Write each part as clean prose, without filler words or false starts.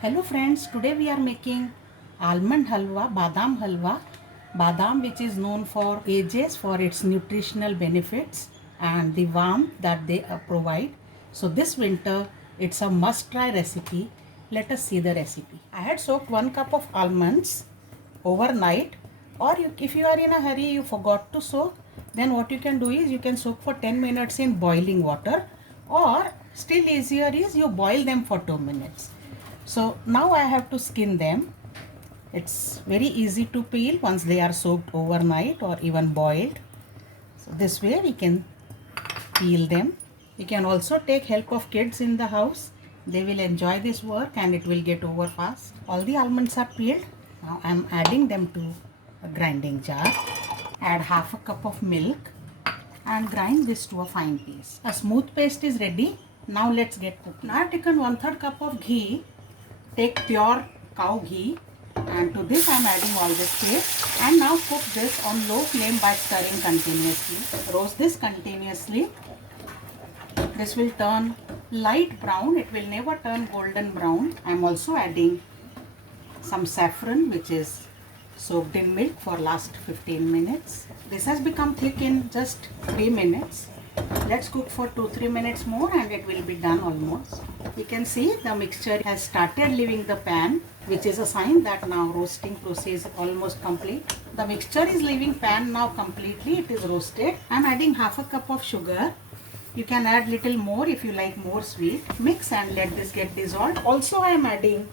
Hello friends, today we are making almond halwa, badam halwa. Badam, which is known for ages for its nutritional benefits and the warmth that they provide. So this winter it's a must try recipe. Let us see the recipe. I had soaked 1 cup of almonds overnight, or if you are in a hurry you forgot to soak, then what you can do is you can soak for 10 minutes in boiling water, or still easier is you boil them for 2 minutes. So now I have to skin them. It's very easy to peel once they are soaked overnight or even boiled. So this way we can peel them. You can also take help of kids in the house. They will enjoy this work and it will get over fast. All the almonds are peeled. Now I am adding them to a grinding jar. Add half a cup of milk and grind this to a fine paste. A smooth paste is ready. Now let's get cooking. Now I have taken 1/3 cup of ghee. Take pure cow ghee, and to this I am adding all this paste, and now cook this on low flame by stirring continuously. Roast this continuously. This will turn light brown. It will never turn golden brown. I am also adding some saffron, which is soaked in milk for last 15 minutes. This has become thick in just 3 minutes. Let's cook for 2-3 minutes more and it will be done almost. You can see the mixture has started leaving the pan, which is a sign that now roasting process is almost complete. The mixture is leaving pan now completely. It is roasted. I am adding half a cup of sugar. You can add little more if you like more sweet. Mix and let this get dissolved. Also I am adding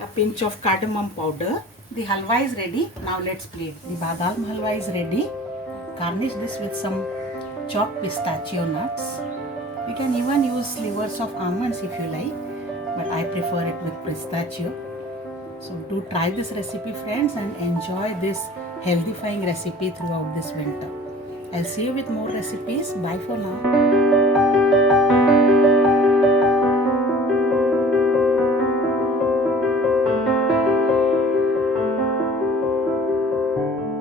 a pinch of cardamom powder. The halwa is ready. Now let's plate. The badam halwa is ready. Garnish this with some chopped pistachio nuts. You can even use slivers of almonds if you like, but I prefer it with pistachio. So do try this recipe friends and enjoy this healthifying recipe throughout this winter. I'll see you with more recipes. Bye for now.